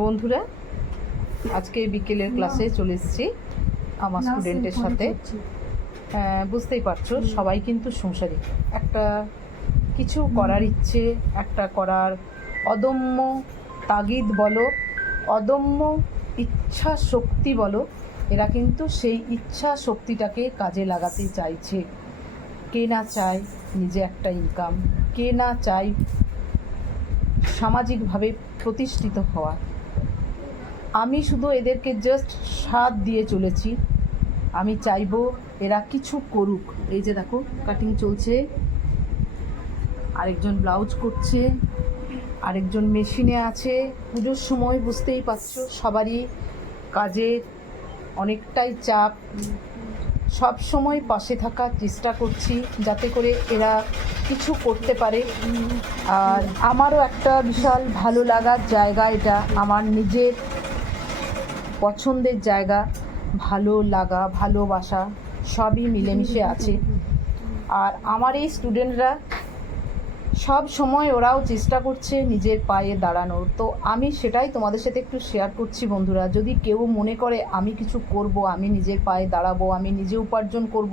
বন্ধুরা, আজকে বিকেলের ক্লাসে চলে এসেছি আমার স্টুডেন্টের সাথে। বুঝতেই পারছো, সবাই কিন্তু সংসারী। একটা কিছু করার ইচ্ছে, একটা করার অদম্য তাগিদ বলো, অদম্য ইচ্ছা শক্তি বলো, এরা কিন্তু সেই ইচ্ছা শক্তিটাকে কাজে লাগাতে চাইছে। কে না চায় নিজে একটা ইনকাম, কে না চায় সামাজিকভাবে প্রতিষ্ঠিত হওয়া। আমি শুধু এদেরকে জাস্ট সাথ দিয়ে চলেছি। আমি চাইবো এরা কিছু করুক। এই যে দেখো, কাটিং চলছে, আরেকজন ব্লাউজ করছে, আরেকজন মেশিনে আছে। পুজোর সময় বুঝতেই পারছো, সবারই কাজের অনেকটাই চাপ। সব সময় পাশে থাকার চেষ্টা করছি যাতে করে এরা কিছু করতে পারে। আর আমারও একটা বিশাল ভালো লাগার জায়গা, এটা আমার নিজের পছন্দের জায়গা। ভালো লাগা, ভালোবাসা সবই মিলেমিশে আছে। আর আমার এই স্টুডেন্টরা সব সময় ওরাও চেষ্টা করছে নিজের পায়ে দাঁড়ানোর। তো আমি সেটাই তোমাদের সাথে একটু শেয়ার করছি বন্ধুরা। যদি কেউ মনে করে আমি কিছু করব, আমি নিজের পায়ে দাঁড়াবো, আমি নিজে উপার্জন করব,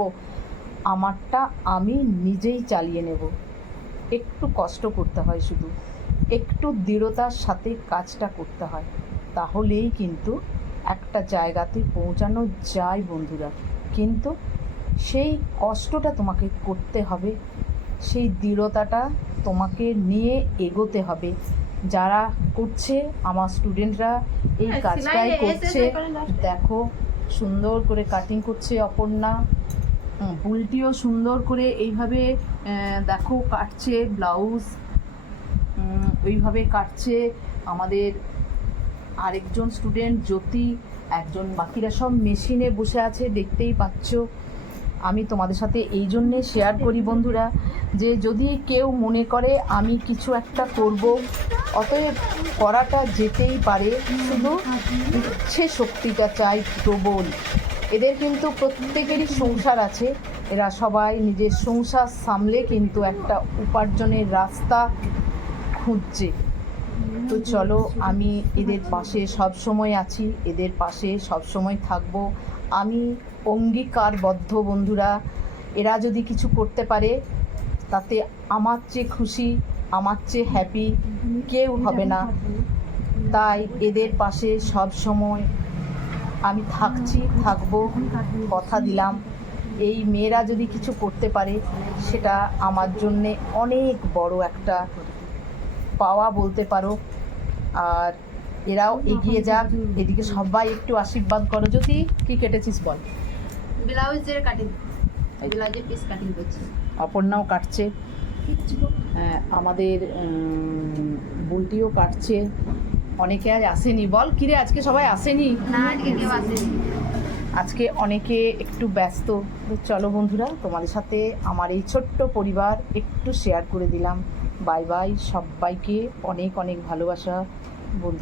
আমারটা আমি নিজেই চালিয়ে নেব। একটু কষ্ট করতে হয়, শুধু একটু দৃঢ়তার সাথে কাজটা করতে হয়, তাহলেই কিন্তু একটা জায়গাতে পৌঁছানো যায় বন্ধুরা। কিন্তু সেই কষ্টটা তোমাকে করতে হবে, সেই দৃঢ়তাটা তোমাকে নিয়ে এগোতে হবে। যারা করছে, আমার স্টুডেন্টরা এই কাজটাই করছে। দেখো, সুন্দর করে কাটিং করছে অপর্ণা। উল্টিও সুন্দর করে এইভাবে দেখো কাটছে ব্লাউজ, ওইভাবে কাটছে আমাদের আরেকজন স্টুডেন্ট জ্যোতি। একজন, বাকিরা সব মেশিনে বসে আছে, দেখতেই পাচ্ছ। আমি তোমাদের সাথে এই জন্যে শেয়ার করি বন্ধুরা, যে যদি কেউ মনে করে আমি কিছু একটা করব, অতএব করাটা যেতেই পারে। শুধু ইচ্ছে শক্তিটা চাই প্রবল। এদের কিন্তু প্রত্যেকেরই সংসার আছে, এরা সবাই নিজের সংসার সামলে কিন্তু একটা উপার্জনের রাস্তা খুঁজছে। তো চলো, আমি এদের পাশে সব সময় আছি, এদের পাশে সব সময় থাকবো। আমি অঙ্গীকারবদ্ধ বন্ধুরা, এরা যদি কিছু করতে পারে তাতে আমার চেয়ে খুশি, আমার চেয়ে হ্যাপি কেউ হবে না। তাই এদের পাশে সব সময় আমি থাকবো, কথা দিলাম। এই মেয়েরা যদি কিছু করতে পারে, সেটা আমার জন্যে অনেক বড় একটা পাওয়া বলতে পারো। আর এরাও এগিয়ে যাক। এদিকে সবাই একটু আশীর্বাদ করো। যদি কি কেটেছিস বল? ব্লাউজের কাটিং, ব্লাউজের পিস কাটিং করছি। অপর্ণাও কাটছে, আমাদের বুলটিও কাটছে। অনেকে আজ আসেনি। বল কিরে, আজকে সবাই আসেনি? না, আজকে কেউ আসেনি। আজকে অনেকে একটু ব্যস্ত। তো চলো বন্ধুরা, তোমাদের সাথে আমার এই ছোট্ট পরিবার একটু শেয়ার করে দিলাম। বাই বাই, সবাইকে অনেক অনেক ভালোবাসা বন্ধু।